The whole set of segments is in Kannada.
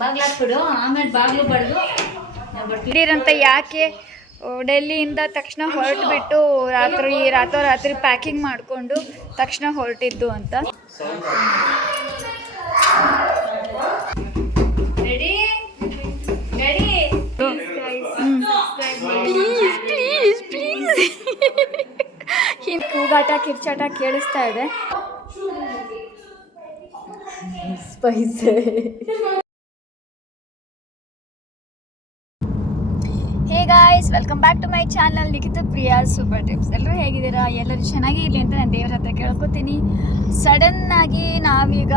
ಬಾಗ್ಲಾಕ್ಬಿಡು, ಆಮೇಲೆ ಬಾಗ್ಲು ಬಡ್ದು ಇಡೀರಂತ ಯಾಕೆ ಡೆಲ್ಲಿಯಿಂದ ತಕ್ಷಣ ಹೊರಟುಬಿಟ್ಟು ರಾತ್ರಿ ಪ್ಯಾಕಿಂಗ್ ಮಾಡಿಕೊಂಡು ತಕ್ಷಣ ಹೊರಟಿದ್ದು ಅಂತ. ರೆಡಿ ರೆಡಿ ಪ್ಲೀಸ್ ಕೂಗಾಟ ಕಿರ್ಚಾಟ ಕೇಳಿಸ್ತಾ ಇದೆ. ಸ್ಪೈಸೆ. Hey guys, welcome back to my channel Nikhita Priya super tips. ಎಲ್ಲರೂ ಹೇಗಿದ್ದೀರಾ? ಎಲ್ಲರೂ ಚೆನ್ನಾಗಿರಲಿ ಅಂತ ನಾನು ದೇವ್ರ ಹತ್ರ ಕೇಳ್ಕೊತೀನಿ. ಸಡನ್ನಾಗಿ ನಾವೀಗ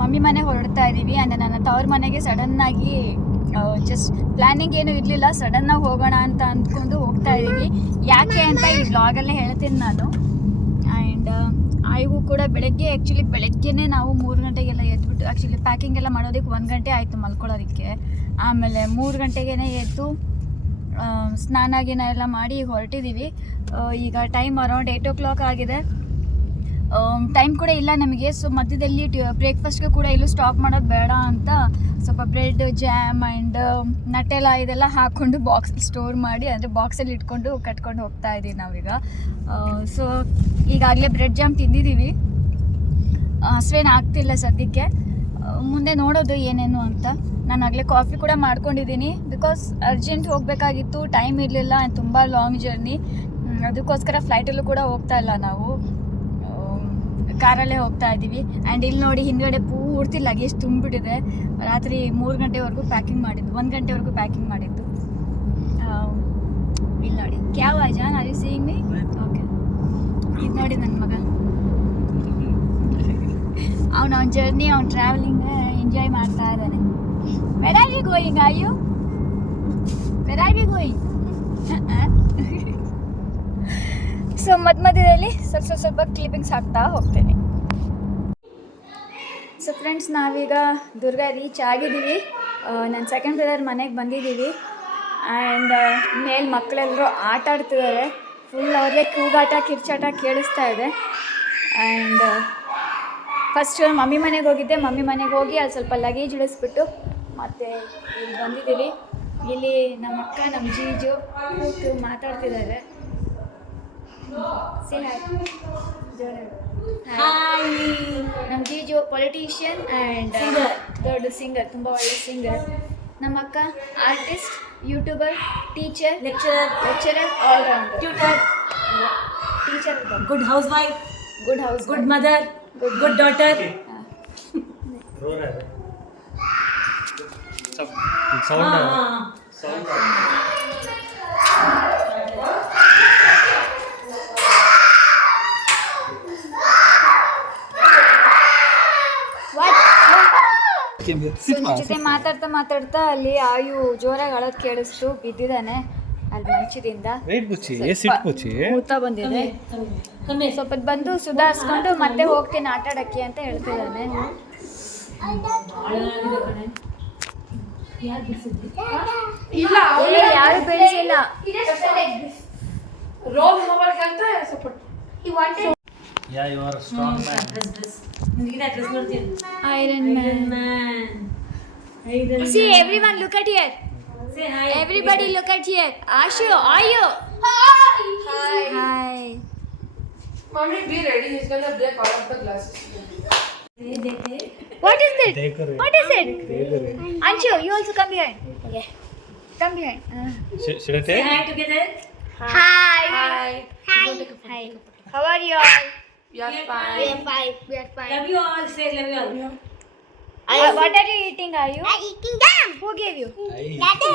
ಮಮ್ಮಿ ಮನೆಗೆ ಹೊರಡ್ತಾ ಇದ್ದೀವಿ. ಅಂದರೆ ನನ್ನ ತವ್ರ ಮನೆಗೆ ಸಡನ್ನಾಗಿ ಜಸ್ಟ್ ಪ್ಲ್ಯಾನಿಂಗ್ ಏನೂ ಇರಲಿಲ್ಲ, ಸಡನ್ನಾಗಿ ಹೋಗೋಣ ಅಂತ ಅಂದ್ಕೊಂಡು ಹೋಗ್ತಾ ಇದ್ದೀವಿ. ಯಾಕೆ ಅಂತ ಈ ವ್ಲಾಗಲ್ಲೇ ಹೇಳ್ತೀನಿ ನಾನು. ಆ್ಯಂಡ್ ಆಯಿಗೂ ಕೂಡ ಬೆಳಗ್ಗೆನೇ ನಾವು 3 ಗಂಟೆಗೆಲ್ಲ ಎದ್ಬಿಟ್ಟು, ಆ್ಯಕ್ಚುಲಿ ಪ್ಯಾಕಿಂಗ್ ಎಲ್ಲ ಮಾಡೋದಕ್ಕೆ 1 ಗಂಟೆ ಆಯಿತು ಮಲ್ಕೊಳ್ಳೋದಕ್ಕೆ. ಆಮೇಲೆ 3 ಗಂಟೆಗೇ ಎದ್ದು ಸ್ನಾನ ಗಿನ ಎಲ್ಲ ಮಾಡಿ ಹೊರಟಿದ್ದೀವಿ. ಈಗ ಟೈಮ್ ಅರೌಂಡ್ 8 o'clock ಆಗಿದೆ. ಟೈಮ್ ಕೂಡ ಇಲ್ಲ ನಮಗೆ. ಸೊ ಮಧ್ಯದಲ್ಲಿ ಬ್ರೇಕ್ಫಾಸ್ಟ್ಗೆ ಕೂಡ ಎಲ್ಲೂ ಸ್ಟಾಪ್ ಮಾಡೋದು ಬೇಡ ಅಂತ ಸ್ವಲ್ಪ ಬ್ರೆಡ್, ಜಾಮ್ ಆ್ಯಂಡ್ ನಟೆಲ್ಲ ಇದೆಲ್ಲ ಹಾಕ್ಕೊಂಡು ಬಾಕ್ಸಲ್ಲಿ ಸ್ಟೋರ್ ಮಾಡಿ, ಅಂದರೆ ಬಾಕ್ಸಲ್ಲಿ ಇಟ್ಕೊಂಡು ಕಟ್ಕೊಂಡು ಹೋಗ್ತಾ ಇದ್ದೀವಿ ನಾವೀಗ. ಸೊ ಈಗಾಗಲೇ ಬ್ರೆಡ್ ಜಾಮ್ ತಿಂದಿದ್ದೀವಿ. ಹಸ್ವೇನು ಆಗ್ತಿಲ್ಲ ಸದ್ಯಕ್ಕೆ. ಮುಂದೆ ನೋಡೋದು ಏನೇನು ಅಂತ. ನಾನು ಆಗಲೇ ಕಾಫಿ ಕೂಡ ಮಾಡ್ಕೊಂಡಿದ್ದೀನಿ. ಬಿಕಾಸ್ ಅರ್ಜೆಂಟ್ ಹೋಗಬೇಕಾಗಿತ್ತು, ಟೈಮ್ ಇರಲಿಲ್ಲ. ತುಂಬ ಲಾಂಗ್ ಜರ್ನಿ, ಅದಕ್ಕೋಸ್ಕರ ಫ್ಲೈಟಲ್ಲೂ ಕೂಡ ಹೋಗ್ತಾ ಇಲ್ಲ, ನಾವು ಕಾರಲ್ಲೇ ಹೋಗ್ತಾ ಇದ್ದೀವಿ. ಆ್ಯಂಡ್ ಇಲ್ಲಿ ನೋಡಿ ಹಿಂದ್ಗಡೆ ಪೂರ್ತಿ ಲಗೇಜ್ ತುಂಬಿಬಿಟ್ಟಿದೆ. ರಾತ್ರಿ 3 ಗಂಟೆವರೆಗೂ ಪ್ಯಾಕಿಂಗ್ ಮಾಡಿದ್ದು, 1 ಗಂಟೆವರೆಗೂ ಪ್ಯಾಕಿಂಗ್ ಮಾಡಿದ್ದು. ಇಲ್ಲಿ ನೋಡಿ, ಕ್ಯಾವ್ ಜಾನ್ are you seeing me? Okay, ಇದು ನೋಡಿ ನನ್ನ ಮಗ. ಅವನ ಜರ್ನಿ, ಅವ್ನ ಟ್ರಾವೆಲಿಂಗ್ ಎಂಜಾಯ್ ಮಾಡ್ತಾ ಇದ್ದಾನೆ. Where are you going? Are you? Where are you going? So ಮಧ್ಯದಲ್ಲಿ ಸ್ವಲ್ಪ ಕ್ಲಿಪ್ಪಿಂಗ್ಸ್ ಹಾಕ್ತಾ ಹೋಗ್ತೇನೆ. ಸೊ ಫ್ರೆಂಡ್ಸ್, ನಾವೀಗ ದುರ್ಗ ರೀಚ್ ಆಗಿದ್ದೀವಿ. ನನ್ನ ಸೆಕೆಂಡ್ ಬ್ರದರ್ ಮನೆಗೆ ಬಂದಿದ್ದೀವಿ. ಆ್ಯಂಡ್ ಮೇಲೆ ಮಕ್ಕಳೆಲ್ಲರೂ ಆಟ ಆಡ್ತಿದ್ದಾರೆ. ಫುಲ್ ಅವ್ರಿಗೆ ಕೂಗಾಟ ಕಿರ್ಚಾಟ ಕೇಳಿಸ್ತಾ ಇದೆ. ಆ್ಯಂಡ್ ಫಸ್ಟ್ ಮಮ್ಮಿ ಮನೆಗೆ ಹೋಗಿದ್ದೆ. ಮಮ್ಮಿ ಮನೆಗೆ ಹೋಗಿ ಅಲ್ಲಿ ಸ್ವಲ್ಪ ಲಗೇಜ್ ಇಳಿಸ್ಬಿಟ್ಟು ಮತ್ತು ಇಲ್ಲಿ ಬಂದಿದ್ದೀವಿ. ಇಲ್ಲಿ ನಮ್ಮ ಅಕ್ಕ, ನಮ್ಮ ಜೀಜು ಕೂತು ಮಾತಾಡ್ತಿದ್ದಾರೆ. ನಮ್ಮ ಜೀಜು ಪೊಲಿಟಿಷಿಯನ್ ಆ್ಯಂಡ್ ದೊಡ್ಡ ಸಿಂಗರ್, ತುಂಬ ಒಳ್ಳೆ ಸಿಂಗರ್. ನಮ್ಮ ಅಕ್ಕ artist, YouTuber, teacher, lecturer, all rounder, tutor, teacher, good house wife, good mother, good daughter. ಜೊತೆ ಮಾತಾಡ್ತಾ ಅಲ್ಲಿ ಆಯು ಜೋರಾಗಿ ಅಳೋದು ಕೇಳಿಸ್ತು. ಬಿದ್ದಿದ್ದಾನೆ ಅಲ್ಲಿ ಮಂಚದಿಂದ. ಊತ ಬಂದಿದೆ. ಸ್ವಲ್ಪ ಬಂದು ಸುಧಾರಿಸ್ಕೊಂಡು ಮತ್ತೆ ಹೋಗ್ತೀನಿ ಆಟ ಆಡಕ್ಕೆ ಅಂತ ಹೇಳ್ತಿದ್ದಾನೆ. ಯಾರು ಬೆಳೆಸಿಲ್ಲ. Yeah, you are a strong man. Iron Man. See, everyone look at here. Say hi. Everybody look at here. Ashu, are you? Hi. Mommy, be ready. He's gonna break all of the glasses. What is it? What is it? Anshu, you also come behind. Okay. Come behind. Should I Say take? hi together. Hi. Hi. Hi. How are you all? We are fine. We are fine. Love you all. Say love you all. What are you eating? Are you? I'm eating jam. Who gave you? Dada.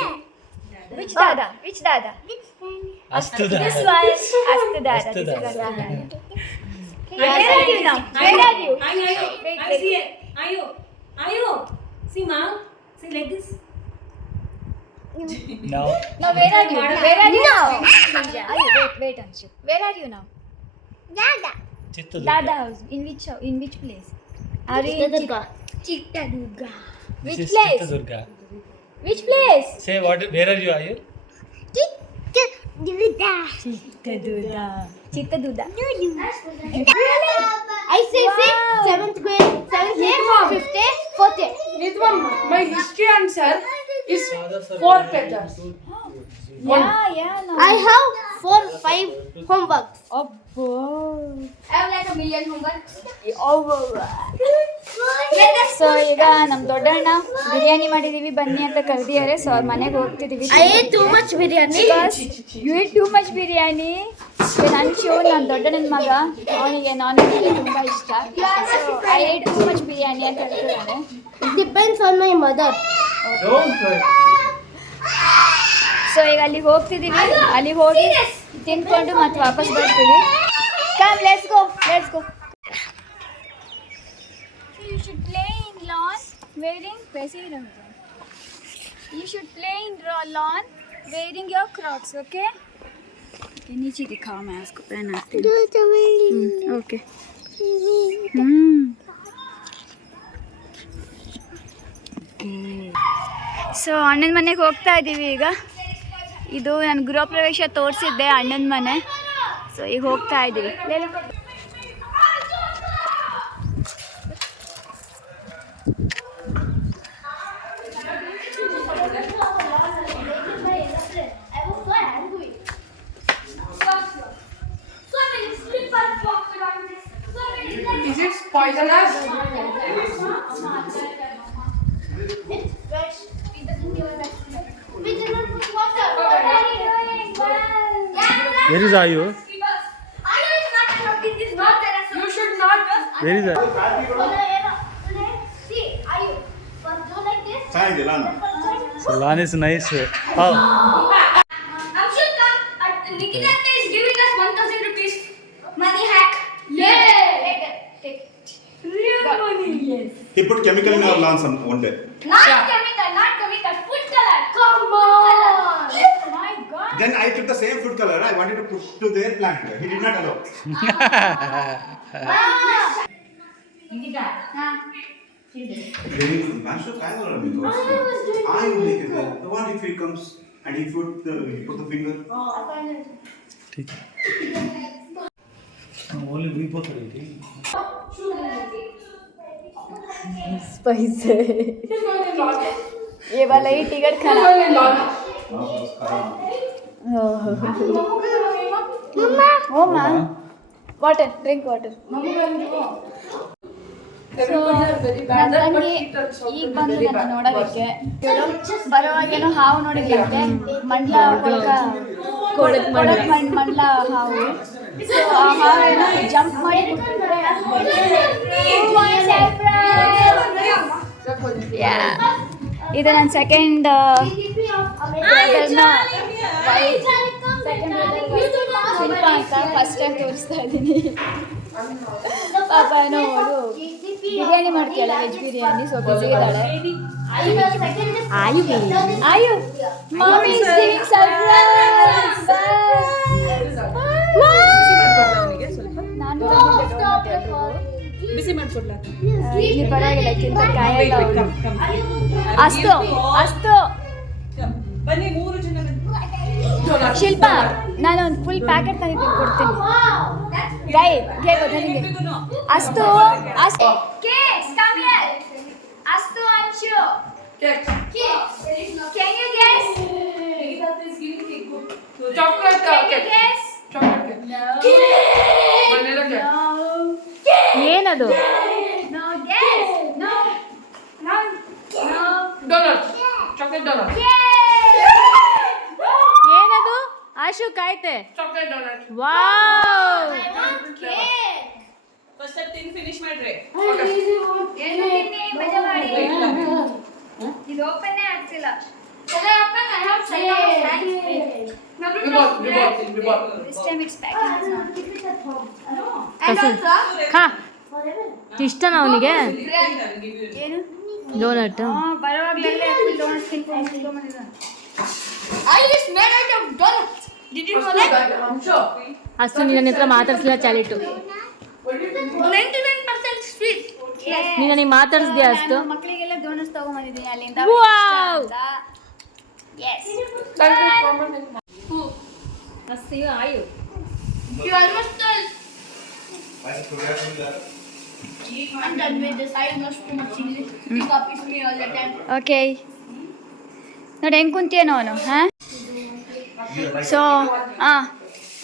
Which Dada? Which Dada? Astu This Dada. one. Astu Dada. Astu This is Dada. Dada. Where are you now? Where are you? Ayu. Wait, I see it. Ayu. See, mom. See like this. No. No, where are you? Where are you now? Wait, Anshu. Where are you now? Chittadurga. Dada house. In which place? Are you in Chittadurga? Which This is place? Chittadurga. Which place? Say what? Where are you? Are you? Chittadurga. I say 7th grade, 5th, 4th. This one, My history answer is 4 pages. Yeah. I have 4-5 homework. ಅಬ್ಬೋ. I have like a million homework. So ಈಗ ನಮ್ಮ ದೊಡ್ಡಣ್ಣ ಬಿರಿಯಾನಿ ಮಾಡಿದೀವಿ ಬನ್ನಿ ಅಂತ ಕರೆದಿದ್ದಾರೆ. ಸೊ ಅವ್ರ ಮನೆಗೆ ಹೋಗ್ತಿದೀವಿ. I ate too much biryani. You eat too much biryani. ನಂಚು ನನ್ನ ದೊಡ್ಡಣ್ಣನ ಮಗ, ಅವನಿಗೆ ನಾನ್ ವೆಜ್ ತುಂಬ ಇಷ್ಟ. So I ate too much biryani ಅಂತ ಹೇಳ್ತಿದ್ದಾರೆ. It depends on my mother. So ಈಗ ಅಲ್ಲಿಗೆ ಹೋಗ್ತಿದೀವಿ. ಅಲ್ಲಿಗೆ ಹೋಗಿ ತಿನ್ಕೊಂಡು ಮತ್ತೆ ವಾಪಸ್ ಬರ್ತೀವಿ. Come let's go. You should play in lawn wearing lawn wearing your Crocs, okay? नीचे दिखाओ, मैं उसको पहनाती हूँ. ओके. ಸೊ ಅಣ್ಣನ ಮನೆಗೆ ಹೋಗ್ತಾ ಇದ್ದೀವಿ ಈಗ. ಇದು ನಾನು ಗೃಹ ಪ್ರವೇಶ ತೋರಿಸಿದ್ದೆ ಅಣ್ಣನ ಮನೆ. ಸೊ ಈಗ ಹೋಗ್ತಾ ಇದ್ದೀವಿ. Is it poisonous? Where is Ayu? You should not. Where is Ayu? So lawn is nice. Oh. Nikita is giving us 1,000 rupees money hack. Yay! Take it. Real money, yes. He put chemical in our lawns one day. Not chemical, food color. Come on! My God. Then I took the same food color. I wanted to put to their plant. He did not allow. What if he comes and he put the finger? ठीक है. Only we both are eating. Spice है He's going in lawn. ये वाला ही टिकट He's खाना. going in lawn. Oh ma, water, drink water. Everybody are very bad. ನನ್ನ But ತಂಗಿ he turns out ಈಗ to be ಬಂದು very ನನ್ನ bad. ನೋಡೋದಕ್ಕೆ. ಬರುವಾಗೇನೋ ಹಾವು ನೋಡಿದ್ದಂತೆ, ಮಂಡ್ಲ ಕೊಳಕ್ ಮಂಡ್ಲ ಹಾವು. ಸೊ ಆ ಹಾವೇನೋ ಜಂಪ್ ಮಾಡಿ ಬಿಟ್ಬಿಟ್ರೆ ಇದು ನನ್ನ ಸೆಕೆಂಡ್ ಶಿಲ್ಪ ಅಂತ ಫಸ್ಟ್ ಟೈಮ್ ತೋರಿಸ್ತಾ ಇದ್ದೀನಿ. ಪಾಪ ಏನೋ ಅವಳು ಬಿರಿಯಾನಿ ಮಾಡ್ತಾಳೆ, ವೆಜ್ ಬಿರಿಯಾನಿ. ಸೊ ಬಿಸಿ ಇದ್ದಾಳೆ. ಆಯು ಮಾಮಿ is giving surprise. ನಾನು ಬಿಸಿ ಮಾಡ್ಕೊಡ್ಲಾ? ಇಲ್ಲಿ ಪರವಾಗಿಲ್ಲ, ಕಿಂತ ಕಾಯಲ್ಲ ಅವಳು. ಅಸ್ತು ಬನ್ನಿ 3 ಜನ ಬನ್ನಿ. ಶಿಲ್ಪ, ನಾನು ಒಂದು ಫುಲ್ ಪ್ಯಾಕೆಟ್ ತಂದು ಕೊಡ್ತೀನಿ. ಗೈ ಹೇಗೋ ನನಗೆ ಅಸ್ತು ಕೇಕ್ಸ್ ಕಮ್ ಹಿಯರ್. ಅಸ್ತು Anshu Cake. can you guess? Chocolate Can you cake. guess? Chocolate cake. Vanilla cake. ಏನದು? No guess. No. Donut. Chocolate donut. ಏನದು? ಆಶು ಕಾಯ್ತೆ. Chocolate donut. ವಾವ್. ಫಸ್ಟ್ ತಿನ್ ಫಿನಿಶ್ ಮಾಡ್ರಿ. ಏನು ತಿನ್ನಿ ಮಜಾ ಮಾಡಿ. ಇದು ಓಪನ್ ಆಗ್ತಿಲ್ಲ. We bought. This time it's packing is not. And also, ಇಷ್ಟನಾ ಅವನಿಗೆ ಏನು? ಡೋನಟ್? ಬರುವಾಗಲೆಲ್ಲ ಫುಲ್ ಡೋನಟ್ಸ್ ತಿನ್ಕೊಂಡು I just made out of donuts. Did you know that? I'm sure. ಅಷ್ಟು ನಿನ್ನ ಹತ್ರ ಮಾತಾಡ್ಸಿಲ್ಲ ಚಾಲಿಟ್ಟು. 99% sweet. ನೀನು ನನಗೆ ಮಾತಾಡಿಸ್ದ್ಯಾ ಅಷ್ಟು? ಮಕ್ಕಳಿಗೆಲ್ಲ ಡೋನಟ್ಸ್ ತಗೊಂಡ್ಬಂದಿದ್ದೀನಿ ಅಲ್ಲಿಂದ. Wow. Yes. That is common in ಅಷ್ಟು ಆಯು You almost told. I I'm done with this. I know too much English. He copies me all the time. Okay ನೋಡಿ ಹೆಂಗೆ ಕುಂತೀಯನೋ ಅವನು ಹಾಂ. ಸೊ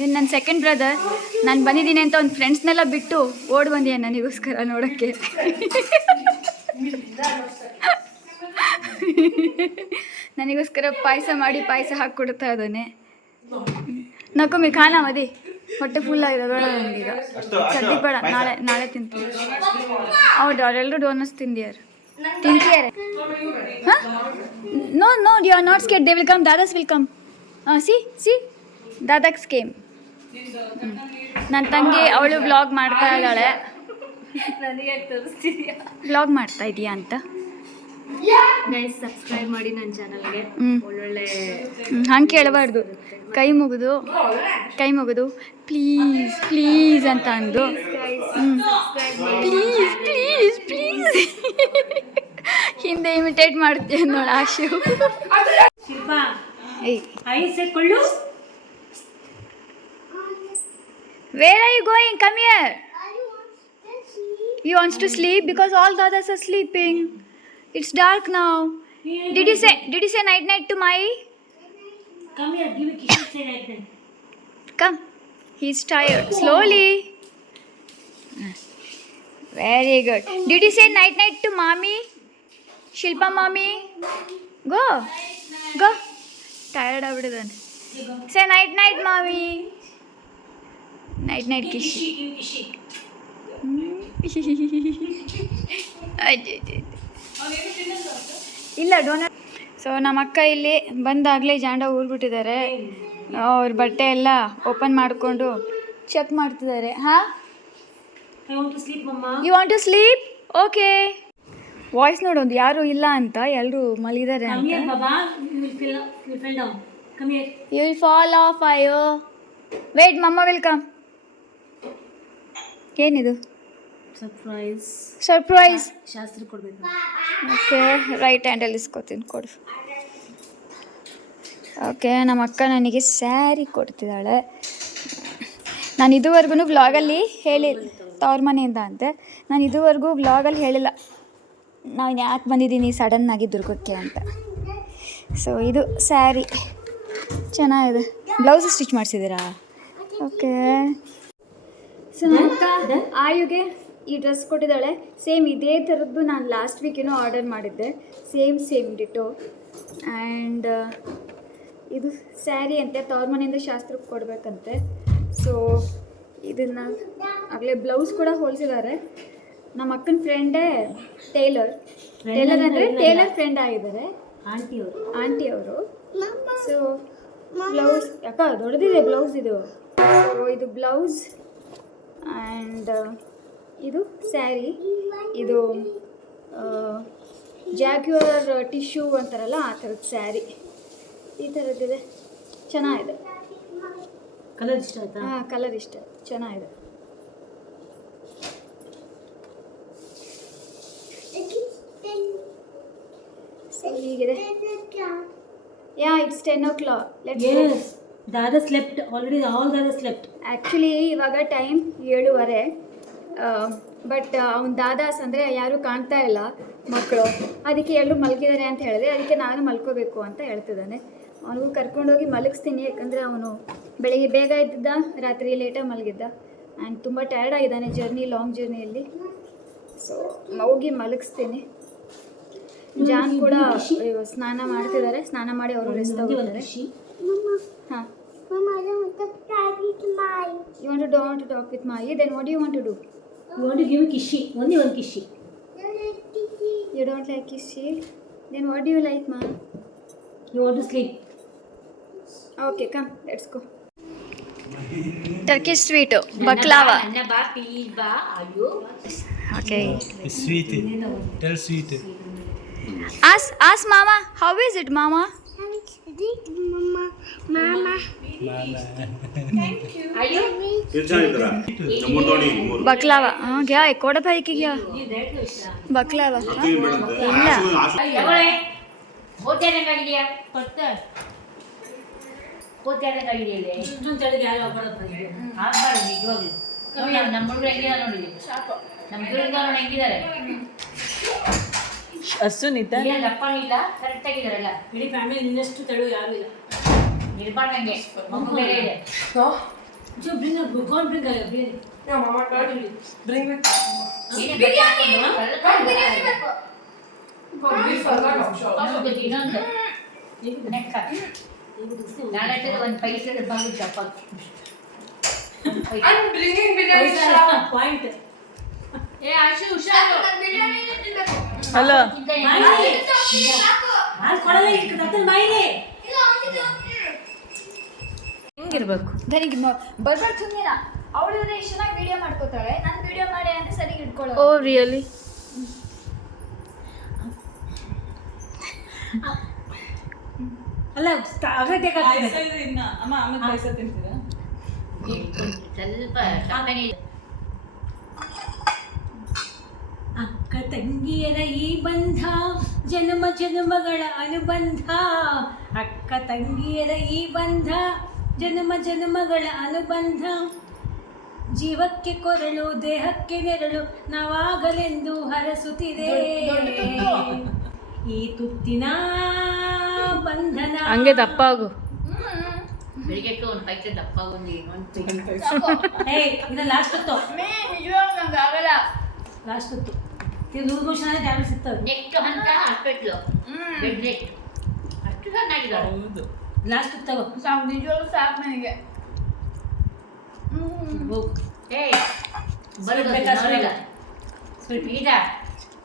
ಇನ್ನು ನನ್ನ ಸೆಕೆಂಡ್ ಬ್ರದರ್, ನಾನು ಬಂದಿದ್ದೀನಿ ಅಂತ ಒಂದು ಫ್ರೆಂಡ್ಸ್ನೆಲ್ಲ ಬಿಟ್ಟು ಓಡಿ ಬಂದಿಯ ನನಗೋಸ್ಕರ ನೋಡೋಕ್ಕೆ. ನನಗೋಸ್ಕರ ಪಾಯಸ ಮಾಡಿ ಪಾಯಸ ಹಾಕ್ಕೊಡ್ತಾ ಇದ್ದಾನೆ. ನಕೊಮ್ಮೆ ಖಾನ ಮದಿ, ಹೊಟ್ಟೆ ಫುಲ್ ಆಗಿದೆ, ಬೇಡ ನನಗೀಗ ಸದ್ಯ ಬೇಡ, ನಾಳೆ ತಿಂತೀನಿ. ಹೌದು, ಅವರೆಲ್ಲರೂ ಡೋನಸ್ ತಿಂದಿಯಾರು ತಿಂತಿಯಾರೆ. ಹಾಂ no you are not scared, they will come, ದಾದಾಸ್ ವಿಲ್ ಕಮ್. ಸಿ ದಾದಾಕ್ಸ್ ಕೇಮ್. ನನ್ನ ತಂಗಿ ಅವಳು ವ್ಲಾಗ್ ಮಾಡ್ತಾ ಇದ್ದಾಳೆ. ನನಗೆ ತೋರಿಸ್ತಿದ್ಯಾ? ವ್ಲಾಗ್ ಮಾಡ್ತಾ ಇದೀಯಾ ಅಂತ. ಗೈಸ್ ಸಬ್ಸ್ಕ್ರೈಬ್ ಮಾಡಿ ನನ್ನ ಚಾನಲ್ಗೆ. ಒಳ್ಳೊಳ್ಳೆ ಹಂಗೆ ಕೇಳಬಾರ್ದು, ಕೈ ಮುಗಿದು ಪ್ಲೀಸ್ ಪ್ಲೀಸ್ ಅಂತ ಅಂದು ಪ್ಲೀಸ್ ಪ್ಲೀಸ್ ಪ್ಲೀಸ್ ಹಿಂದೆ ಇಮಿಟೇಟ್ ಮಾಡ್ತೀಯ ನೋಡಿ ಆಶು. ಶಿಲ್ಪಾ ಏಯ್, ice ಕೊಳ್ಳು. where are you going? Come here. He wants to sleep because all the others are sleeping. It's dark now. Did you say night night to Mai? Come here, give me kiss. Say night night. Come. He's tired. Slowly. Very good. Did you say night night to mommy? Shilpa mommy? Go. Tired ಆಗ್ಬಿಟ್ಟಿದ್ದಾನೆ. Say night night mommy. Night night kiss. ಇಲ್ಲ ಡೋನಟ್. ಸೊ ನಮ್ಮ ಅಕ್ಕ ಇಲ್ಲಿ ಬಂದಾಗಲೇ ಜಾಂಡ ಊರ್ಬಿಟ್ಟಿದ್ದಾರೆ. ಅವ್ರ ಬಟ್ಟೆ ಎಲ್ಲ ಓಪನ್ ಮಾಡಿಕೊಂಡು ಚೆಕ್ ಮಾಡ್ತಿದ್ದಾರೆ. ಹಾಂ, I want to sleep, mama. You want to sleep? Okay. Voice ನೋಡೊಂದು ಯಾರೂ ಇಲ್ಲ ಅಂತ, ಎಲ್ಲರೂ ಮಲಗಿದ್ದಾರೆ Come ಅಂತ. here, Baba. You will fall down. Come here. You will fall off ಅಯ್ಯೋ. Wait, mamma will come. ಏನಿದು? ಸರ್ಪ್ರೈಸ್. ಶಾಸ್ತ್ರ ಕೊಡ್ಬೇಕು. ಓಕೆ, ರೈಟ್ ಹ್ಯಾಂಡಲ್ಲಿ ಇಸ್ಕೊತೀನಿ, ಕೊಡು. ಓಕೆ, ನಮ್ಮ ಅಕ್ಕ ನನಗೆ ಸ್ಯಾರಿ ಕೊಡ್ತಿದ್ದಾಳೆ. ನಾನು ಇದುವರೆಗೂ ವ್ಲಾಗಲ್ಲಿ ಹೇಳಿಲ್ಲ, ತವ್ರ ಮನೆಯಿಂದ ಅಂತೆ. ನಾನು ಇದುವರೆಗೂ ವ್ಲಾಗಲ್ಲಿ ಹೇಳಿಲ್ಲ ನಾನು ಯಾಕೆ ಬಂದಿದ್ದೀನಿ ಸಡನ್ನಾಗಿ ದುರ್ಗಕ್ಕೆ ಅಂತ. ಸೊ ಇದು ಸ್ಯಾರಿ ಚೆನ್ನಾಗಿದೆ. ಬ್ಲೌಸ್ ಸ್ಟಿಚ್ ಮಾಡಿಸಿದ್ದೀರಾ? ಓಕೆ. ಸೊ ನಮ್ಮ ಅಕ್ಕ ಆಯುಗೆ ಈ ಡ್ರೆಸ್ ಕೊಟ್ಟಿದ್ದಾಳೆ. ಸೇಮ್ ಇದೇ ಥರದ್ದು ನಾನು ಲಾಸ್ಟ್ ವೀಕೇನೋ ಆರ್ಡರ್ ಮಾಡಿದ್ದೆ. Same ditto. ಆ್ಯಂಡ್ ಇದು ಸ್ಯಾರಿ ಅಂತೆ, ತವ್ರ ಮನೆಯಿಂದ ಶಾಸ್ತ್ರಕ್ಕೆ ಕೊಡಬೇಕಂತೆ. ಸೊ ಇದನ್ನು ಆಗಲೇ ಬ್ಲೌಸ್ ಕೂಡ ಹೊಲಿಸಿದ್ದಾರೆ. ನಮ್ಮ ಅಕ್ಕನ ಫ್ರೆಂಡೇ ಟೇಲರ್ ಅಂದರೆ ಟೇಲರ್ ಫ್ರೆಂಡ್ ಆಗಿದ್ದಾರೆ, ಆಂಟಿ ಅವರು. ಸೊ ಬ್ಲೌಸ್ ಯಾಕ ದೊಡ್ಡದಿದೆ ಬ್ಲೌಸ್ ಇದು. ಸೊ ಇದು ಬ್ಲೌಸ್ ಆ್ಯಂಡ್ ಇದು ಸ್ಯಾರಿ. ಇದು ಜಾಗ್ಯುವರ್ ಟಿಶ್ಯೂ ಅಂತಾರಲ್ಲ ಆ ಥರದ್ದು ಸ್ಯಾರಿ. ಈ ಥರದ್ದಿದೆ, ಚೆನ್ನಾಗಿದೆ. ಕಲರ್ ಇಷ್ಟ ಆಯ್ತಾ? ಹಾಂ, ಕಲರ್ ಇಷ್ಟ, ಚೆನ್ನಾಗಿದೆ. ಸೊ ಹೀಗಿದೆ. Yeah, it's 10 o'clock. Yes. Dada slept already. All Dada slept. Actually ಇವಾಗ ಟೈಮ್ 7:15. ಬಟ್ ಅವ್ನ ದಾದಾಸ್ ಅಂದರೆ ಯಾರೂ ಕಾಣ್ತಾ ಇಲ್ಲ ಮಕ್ಕಳು, ಅದಕ್ಕೆ ಎಲ್ಲರೂ ಮಲಗಿದ್ದಾರೆ ಅಂತ ಹೇಳಿದೆ. ಅದಕ್ಕೆ ನಾನು ಮಲ್ಕೋಬೇಕು ಅಂತ ಹೇಳ್ತಿದ್ದಾನೆ. ಅವನಿಗೂ ಕರ್ಕೊಂಡೋಗಿ ಮಲಗಿಸ್ತೀನಿ, ಯಾಕಂದರೆ ಅವನು ಬೆಳಿಗ್ಗೆ ಬೇಗ ಇದ್ದಿದ್ದ, ರಾತ್ರಿ ಲೇಟಾಗಿ ಮಲಗಿದ್ದ. ಆ್ಯಂಡ್ ತುಂಬ ಟಯರ್ಡ್ ಆಗಿದ್ದಾನೆ ಲಾಂಗ್ ಜರ್ನಿಯಲ್ಲಿ. ಸೊ ಹೋಗಿ ಮಲಗಿಸ್ತೀನಿ. ಜಾನ್ ಕೂಡ ಸ್ನಾನ ಮಾಡ್ತಿದ್ದಾರೆ. ಸ್ನಾನ ಮಾಡಿ ಅವರು ರೆಸ್ಟ್ ತಗೋತಾರೆ. ಹಾಂ. You want to talk with Mai? Then what do you want to do? You want to give me kissy? Only one kissy. You don't like kissy? Then what do you like, Ma? You want to sleep? Okay, come, let's go. Turkish sweet, baklava. Okay. It's sweet. Tell sweet. Ask Mama. How is it, Mama? baklava. क्या है कोड़ा भाई की क्या baklava? ಇಲ್ಲ. ನಮ್ಮ ದುರ್ಗವ್ರು ಹೆಂಗಿದ್ದಾರೆ ಅಷ್ಟುನಿತ ಏನು ದಪ್ಪನೂ ಇಲ್ಲ ಕರೆಕ್ಟ್ ಆಗಿದಾರಲ್ಲ ಇಡೀ ಫ್ಯಾಮಿಲಿ ನಿನ್ನಷ್ಟು ತೆಳು ಯಾರು ಇಲ್ಲ. ನಿರ್ಬಾರ್ದಂಗೆ ಮಗು ಬೇರೆ ಇದೆ So bring a corn, bring a biryani. Yeah, Mama, try to bring it. ಏನೇ ಬಟ್ಟೆ ಹಾಕೊಂಡು This is not sure. ಕಳ್ಸ್ಬಿಟ್ಟು ಇನ್ನೊಂದು ನೆಕ್ಕ ನಾಳೆ ಒಂದು ಪೈಸೆ ಬಂದು chapati I'm bringing biryani. Point. ಏ ಆಶು ಹುಷಾರು ಬಿರಿಯಾನಿ ತಿನ್ಬೇಕು Hello. ನಾನು ಕೊಡಲ್ಲ ಈಗ ಕತ್ತಲ್ ಮಾಯಿಲೆ. ಇಲ್ಲ ಅಂತಿದ್ದೆ ಹೆಂಗಿರ್ಬೇಕು ನನಗೆ ಬರ್ಬಾರ್ದು ಸುಮ್ಮನೆ ಅವಳು ಎಷ್ಟು ಚೆನ್ನಾಗಿ ವಿಡಿಯೋ ಮಾಡ್ಕೋತಾಳೆ ನಾನು ವಿಡಿಯೋ ಮಾಡಿ ಅಂದರೆ ಸರಿ ಇಟ್ಕೊಳ್ಳೋ. ಓ ರಿಯಲಿ ಅಲ್ಲ ಅಗತ್ಯ ಅಮ್ಮ ಆಮೇಲೆ ಪಾಯಸ ತಿಂತೀರಾ? ಸ್ವಲ್ಪ ಸಾಂಬಾರಿ ಅಕ್ಕ ತಂಗಿಯರ ಈ ಬಂಧ ಜನ್ಮ ಜನ್ಮಗಳ ಅನುಬಂಧ. ಅಕ್ಕ ತಂಗಿಯರ ಈ ಬಂಧ ಜನ್ಮ ಜನ್ಮಗಳ ಅನುಬಂಧ. ಜೀವಕ್ಕೆ ಕೊರಳು ದೇಹಕ್ಕೆ ನೆರಳು ನಾವಾಗಲೆಂದು ಹರಸುತ್ತಿದೆ ಈ ತುತ್ತಿನ ಬಂಧನ. ಹಂಗೆ ದಪ್ಪ ಆಗು. ಬೆಳಿಗ್ಗೆ ಒಂದು ಪೈಸೆ ದಪ್ಪ ಒಂದು ಇದು ಲಾಸ್ಟ್ ಹೊತ್ತು ನಿಜವಾಗ್ಲೂ ನಂಗೆ ಆಗಲ್ಲ. ಲಾಸ್ಟ್ ಹೊತ್ತು ಲೂಸ್ ಮೋಷನ್ ಆದರೆ ಟ್ಯಾಬ್ಲೆಟ್ಸ್ ಇರ್ತವೆ. ನೆಕ್ಸ್ಟ್ ಹಂತ ಹಾಸ್ಪಿಟ್ಲು ಬೆಡ್ ನೆಟ್ ಅಷ್ಟು ಚೆನ್ನಾಗಿದ್ದಾವೆ ಹೌದು. ಲಾಸ್ಟ್ ಹೊತ್ತು ತಗೋ. ಸಾಕು ನಿಜವಾಗ್ಲೂ ಸಾಕು ನನಗೆ. ಏಯ್ ಬರೋದು ಸ್ವಲ್ಪ ಈಗ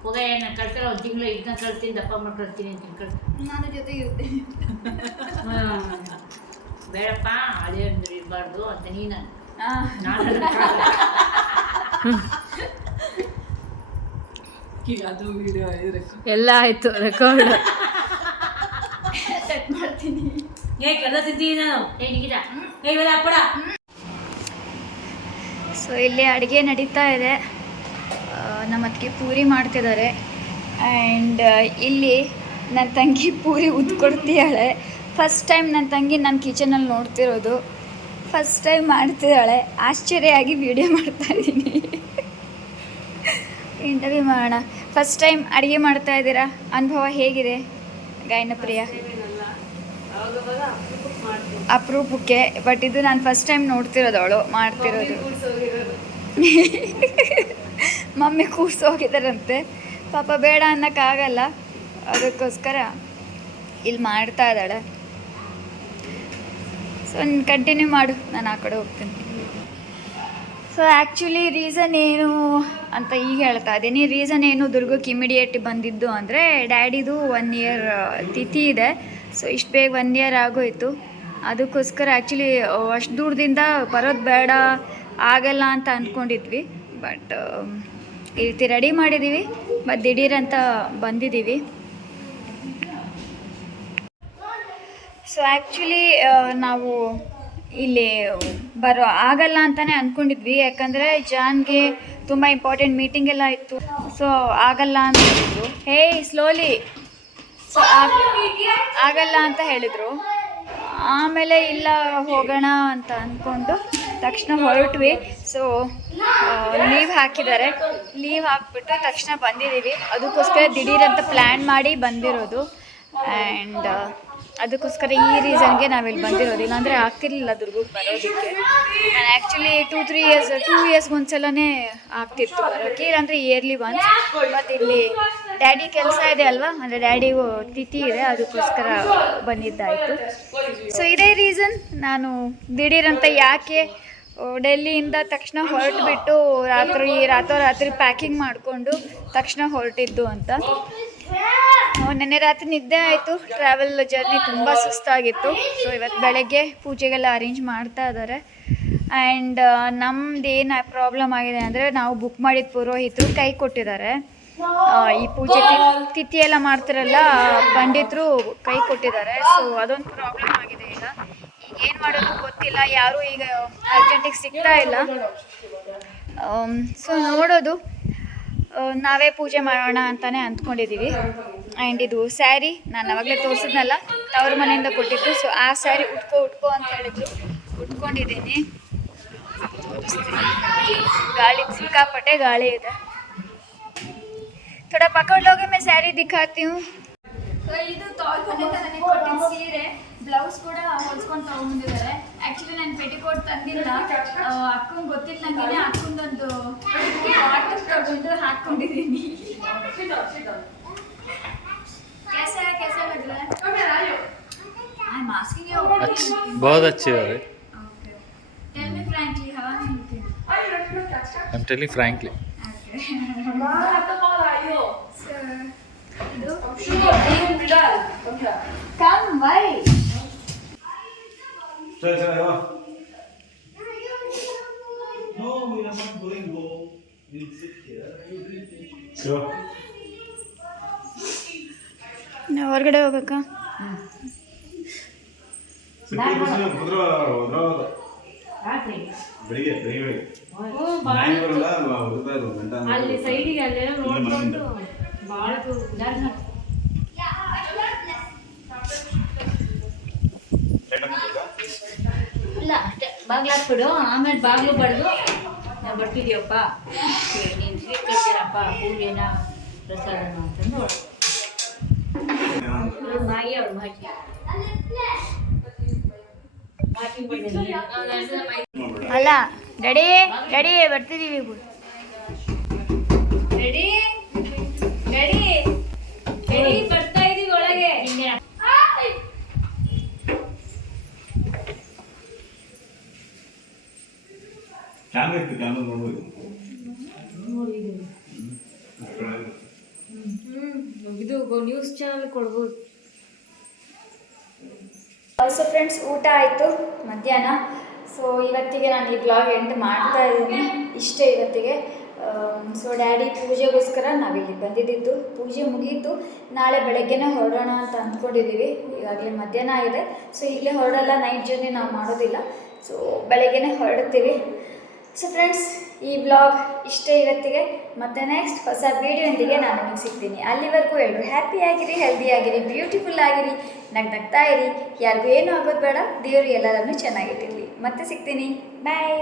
ಹೋಗ ನಾನು ಕಳ್ಸಲ್ಲ ಒಂದು ತಿಂಗಳು ಇದನ್ನ ಕಳ್ಸ್ತೀನಿ ದಪ್ಪ ಮಾಡಿ ಕಳ್ಸ್ತೀನಿ ಅಂತ ಕಳ್ಸಿ ನಾನು ಜೊತೆಗೆ ಇರ್ತೀನಿ. ಬೇಡಪ್ಪ ಅದೇ ಅಂದ್ರೆ ಇರಬಾರ್ದು ಅಂತ ನೀನು ಆ, ನಾನು ಈಗ ಅದು ವಿಡಿಯೋ ಎಲ್ಲ ಆಯ್ತು ರೆಕಾರ್ಡ್. ಸೆಟ್ ಮಾಡ್ತೀನಿ. ಕರ್ದ ತಿಂತೀನಿ ನಾನು. ಏನಿಗಿದ ಇವೆಲ್ಲ ಹಪ್ಪಳ. ಸೊ ಇಲ್ಲಿ ಅಡುಗೆ ನಡೀತಾ ಇದೆ. ನಮ್ಮ ಅತ್ತಿಗೆ ಪೂರಿ ಮಾಡ್ತಿದ್ದಾರೆ ಆ್ಯಂಡ್ ಇಲ್ಲಿ ನನ್ನ ತಂಗಿ ಪೂರಿ ಉದ್ಕೊಡ್ತಿದ್ದಾಳೆ. ಫಸ್ಟ್ ಟೈಮ್ ನನ್ನ ತಂಗಿ ನನ್ನ ಕಿಚನಲ್ಲಿ ನೋಡ್ತಿರೋದು. ಫಸ್ಟ್ ಟೈಮ್ ಮಾಡ್ತಿದ್ದಾಳೆ. ಆಶ್ಚರ್ಯ ಆಗಿ ವಿಡಿಯೋ ಮಾಡ್ತಾಯಿದ್ದೀನಿ. ಇಂಟರ್ವ್ಯೂ ಮಾಡೋಣ. ಫಸ್ಟ್ ಟೈಮ್ ಅಡುಗೆ ಮಾಡ್ತಾ ಇದ್ದೀರಾ, ಅನುಭವ ಹೇಗಿದೆ ಗಾಯನಪ್ರಿಯ? ಅಪರೂಪಕ್ಕೆ. ಬಟ್ ಇದು ನಾನು ಫಸ್ಟ್ ಟೈಮ್ ನೋಡ್ತಿರೋದು, ಅವಳು ಮಾಡ್ತಿರೋದು. ಮಮ್ಮಿ ಕೂರ್ಸೋಗಿದ್ದಾರಂತೆ. ಪಾಪ ಬೇಡ ಅನ್ನೋಕ್ಕಾಗಲ್ಲ, ಅದಕ್ಕೋಸ್ಕರ ಇಲ್ಲಿ ಮಾಡ್ತಾ ಇದ್ದಾಳೆ. ಸೊ ನೀನು ಕಂಟಿನ್ಯೂ ಮಾಡು, ನಾನು ಆ ಕಡೆ ಹೋಗ್ತೀನಿ. ಸೊ ಆ್ಯಕ್ಚುಲಿ ರೀಸನ್ ಏನು ಅಂತ ಈಗ ಹೇಳ್ತಾ ಇದ್ದೀನಿ. ರೀಸನ್ ಏನು ದುರ್ಗಕ್ಕೆ ಇಮಿಡಿಯೇಟ್ ಬಂದಿದ್ದು ಅಂದರೆ ಡ್ಯಾಡಿದು 1 ಇಯರ್ ತಿಥಿ ಇದೆ. ಸೊ ಇಷ್ಟು ಬೇಗ 1 ಇಯರ್ ಆಗೋಯಿತು. ಅದಕ್ಕೋಸ್ಕರ ಆ್ಯಕ್ಚುಲಿ ಅಷ್ಟು ದೂರದಿಂದ ಬರೋದು ಬೇಡ, ಆಗಲ್ಲ ಅಂತ ಅಂದ್ಕೊಂಡಿದ್ವಿ. ಬಟ್ ಈ ರೀತಿ ರೆಡಿ ಮಾಡಿದ್ದೀವಿ, ಮತ್ತು ದಿಢೀರಂತ ಬಂದಿದ್ದೀವಿ. ಸೊ ಆ್ಯಕ್ಚುಲಿ ನಾವು ಇಲ್ಲಿ ಆಗಲ್ಲ ಅಂತಲೇ ಅಂದ್ಕೊಂಡಿದ್ವಿ. ಯಾಕಂದರೆ ಜಾನ್ಗೆ ತುಂಬ ಇಂಪಾರ್ಟೆಂಟ್ ಮೀಟಿಂಗ್ ಎಲ್ಲ ಇತ್ತು. ಸೊ ಆಗಲ್ಲ ಅಂತ ಹೇಳಿದ್ರು. ಹೇ ಸ್ಲೋಲಿ. ಸೊ ಆಗಲ್ಲ ಅಂತ ಹೇಳಿದರು. ಆಮೇಲೆ ಇಲ್ಲ ಹೋಗೋಣ ಅಂತ ಅಂದ್ಕೊಂಡು ತಕ್ಷಣ ಹೊರಟ್ವಿ. ಸೊ ಲೀವ್ ಹಾಕಿದ್ದಾರೆ. ಲೀವ್ ಹಾಕ್ಬಿಟ್ಟು ತಕ್ಷಣ ಬಂದಿದ್ದೀವಿ. ಅದಕ್ಕೋಸ್ಕರ ದಿಢೀರಂತ ಪ್ಲ್ಯಾನ್ ಮಾಡಿ ಬಂದಿರೋದು. ಆ್ಯಂಡ್ ಅದಕ್ಕೋಸ್ಕರ ಈ ರೀಸನ್ಗೆ ನಾವಿಲ್ಲಿ ಬಂದಿರೋದು. ಇಲ್ಲಾಂದರೆ ಆಗ್ತಿರ್ಲಿಲ್ಲ ದುರ್ಗಕ್ಕೆ ಬರೋದಕ್ಕೆ. ನಾನು ಆ್ಯಕ್ಚುಲಿ 2 ಇಯರ್ಸ್ಗೆ ಒಂದ್ಸಲನೇ ಆಗ್ತಿತ್ತು ಬರೋಕ್ಕೆ, ಇಲ್ಲಾಂದರೆ ಇಯರ್ಲಿ ಒನ್ಸ್. ಮತ್ತು ಇಲ್ಲಿ ಡ್ಯಾಡಿ ಕೆಲಸ ಇದೆ ಅಲ್ವಾ, ಅಂದರೆ ಡ್ಯಾಡಿಗೂ ತಿಥಿ ಇದೆ, ಅದಕ್ಕೋಸ್ಕರ ಬಂದಿದ್ದಾಯಿತು. ಸೊ ಇದೇ ರೀಸನ್. ನಾನು ದಿಢೀರಂತ ಯಾಕೆ ಡೆಲ್ಲಿಯಿಂದ ತಕ್ಷಣ ಹೊರಟುಬಿಟ್ಟು ರಾತ್ರಿ ಪ್ಯಾಕಿಂಗ್ ಮಾಡಿಕೊಂಡು ತಕ್ಷಣ ಹೊರಟಿದ್ದು ಅಂತ. ನೆನ್ನೆ ರಾತ್ರಿ ನಿದ್ದೆ ಆಯಿತು. ಟ್ರಾವೆಲ್ ಜರ್ನಿ ತುಂಬ ಸುಸ್ತಾಗಿತ್ತು. ಸೊ ಇವತ್ತು ಬೆಳಗ್ಗೆ ಪೂಜೆಗೆಲ್ಲ ಅರೇಂಜ್ ಮಾಡ್ತಾ ಇದ್ದಾರೆ. ಆ್ಯಂಡ್ ನಮ್ದು ಏನು ಪ್ರಾಬ್ಲಮ್ ಆಗಿದೆ ಅಂದರೆ, ನಾವು ಬುಕ್ ಮಾಡಿದ ಪುರೋಹಿತರು ಕೈ ಕೊಟ್ಟಿದ್ದಾರೆ. ಈ ಪೂಜೆ ತಿಥಿ ಎಲ್ಲ ಮಾಡ್ತಾರಲ್ಲ, ಪಂಡಿತರು ಕೈ ಕೊಟ್ಟಿದ್ದಾರೆ. ಸೊ ಅದೊಂದು ಪ್ರಾಬ್ಲಮ್ ಆಗಿದೆ. ಈಗ ಏನು ಮಾಡೋದು ಗೊತ್ತಿಲ್ಲ. ಯಾರೂ ಈಗ ಅರ್ಜೆಂಟಿಗೆ ಸಿಗ್ತಾ ಇಲ್ಲ. ಸೊ ನೋಡೋದು, ನಾವೇ ಪೂಜೆ ಮಾಡೋಣ ಅಂತಲೇ ಅಂದ್ಕೊಂಡಿದ್ದೀವಿ. ಆ್ಯಂಡ್ ಇದು ಸ್ಯಾರಿ ನಾನು ಅವಾಗಲೇ ತೋರಿಸಿದ್ನಲ್ಲ, ತವ್ರ ಮನೆಯಿಂದ ಕೊಟ್ಟಿದ್ದು. ಸೊ ಆ ಸ್ಯಾರಿ ಉಟ್ಕೋ ಅಂತ ಹೇಳಿದ್ರು, ಉಟ್ಕೊಂಡಿದ್ದೀನಿ. ಗಾಳಿ ಸಿಕ್ಕಾಪಟ್ಟೆ ಗಾಳಿ ಇದೆ. थोड़ा पकड़ लोगे मैं साड़ी दिखाती हूँ ಇದು ನನಗೆ ಕೊಟ್ಟಿದ್ದ ಸೀರೆ ಬ್ಲೌಸ್ ಕೂಡ ಹೊಲ್ಸ್ಕೊಂಡು ತಗೊಂಡಿದ್ದಾರೆ ಆ್ಯಕ್ಚುಲಿ ನಾನು ಪೆಟಿಕೋಟ್ ತಂದಿಲ್ಲ ಅಕ್ಕಂಗೆ ಗೊತ್ತಿಲ್ಲ ನನಗೆ ಅಕ್ಕಂದೊಂದು ವಾಟರ್ ತಗೊಂಡು ಹಾಕ್ಕೊಂಡಿದ್ದೀನಿ कैसा लग रहा है आई एम आस्किंग यू बहुत अच्छे हो रहे okay tell me frankly how are you looking I am telling frankly come भाई Chal, go. No, we are not going home. We'll sit here. Sure. ನಾವು ಹೊರಗಡೆ ಹೋಗ್ಬೇಕಾ ರಾತ್ರಿ ಬೆಳಿಗ್ಗೆ ಅಲ್ಲಿ ಸೈಡಿಗೆ ಅಲ್ಲೆಲ್ಲ ನೋಡ್ಕೊಂಡು ಭಾಳ ಇಲ್ಲ ಅಷ್ಟೇ ಬಾಗ್ಲು ಹಾಕ್ಬಿಡು ಆಮೇಲೆ ಬಾಗ್ಲು ಬಡ್ದು ನಾವು ಬರ್ತಿದ್ದೀವಪ್ಪ ನೀನು ಸ್ವೀಟ್ ಕಟ್ತೀರಪ್ಪ ಪೂಜೆನ ಪ್ರಸಾದನ ಅಂತಂದು ಮಾಯಿ ಅವ್ರು ಮಾಚಿ ಅಲ್ಲ ಡ್ಯಾಡಿ ಬರ್ತಿದ್ದೀವಿ ರೆಡಿ ಬರ್ತಾ ಇದೀವಿ ಒಳಗೆ. ಕ್ಯಾಮ್ರಾ ನೋಡ್ಬೋದು. ಇದು ನ್ಯೂಸ್ ಚಾನಲ್ ಕೊಡ್ಬೋದು. ಸೊ ಫ್ರೆಂಡ್ಸ್ ಊಟ ಆಯಿತು ಮಧ್ಯಾಹ್ನ. ಸೊ ಇವತ್ತಿಗೆ ನಾನು ಈ ಬ್ಲಾಗ್ ಎಂಡ್ ಮಾಡ್ತಾ ಇದ್ದೀನಿ. ಇಷ್ಟೇ ಇವತ್ತಿಗೆ. ಸೊ ಡ್ಯಾಡಿ ಪೂಜೆಗೋಸ್ಕರ ನಾವಿಲ್ಲಿ ಬಂದಿದ್ದು. ಪೂಜೆ ಮುಗೀತು, ನಾಳೆ ಬೆಳಗ್ಗೆನೇ ಹೊರಡೋಣ ಅಂತ ಅಂದ್ಕೊಂಡಿದ್ದೀವಿ. ಈಗಾಗಲೇ ಮಧ್ಯಾಹ್ನ ಆಗಿದೆ. ಸೊ ಇಲ್ಲೇ ಹೊರಡಲ್ಲ, ನೈಟ್ ಜರ್ನಿ ನಾವು ಮಾಡೋದಿಲ್ಲ. ಸೊ ಬೆಳಗ್ಗೆನೇ ಹೊರಡ್ತೀವಿ. ಸೊ ಫ್ರೆಂಡ್ಸ್ ಈ ಬ್ಲಾಗ್ ಇಷ್ಟೇ ಇವತ್ತಿಗೆ. ಮತ್ತು ನೆಕ್ಸ್ಟ್ ಹೊಸ ವೀಡಿಯೋಂದಿಗೆ ನಾನು ನಿಮಗೆ ಸಿಗ್ತೀನಿ. ಅಲ್ಲಿವರೆಗೂ ಎಲ್ಲರೂ ಹ್ಯಾಪಿ ಆಗಿರಿ, ಹೆಲ್ದಿ ಆಗಿರಿ, ಬ್ಯೂಟಿಫುಲ್ ಆಗಿರಿ, ನಗ್ನಗ್ತಾ ಇರಿ. ಯಾರಿಗೂ ಏನೂ ಆಗೋದು ಬೇಡ. ದೇವರು ಎಲ್ಲರನ್ನೂ ಚೆನ್ನಾಗಿಟ್ಟಿರಲಿ. ಮತ್ತೆ ಸಿಗ್ತೀನಿ. ಬಾಯ್.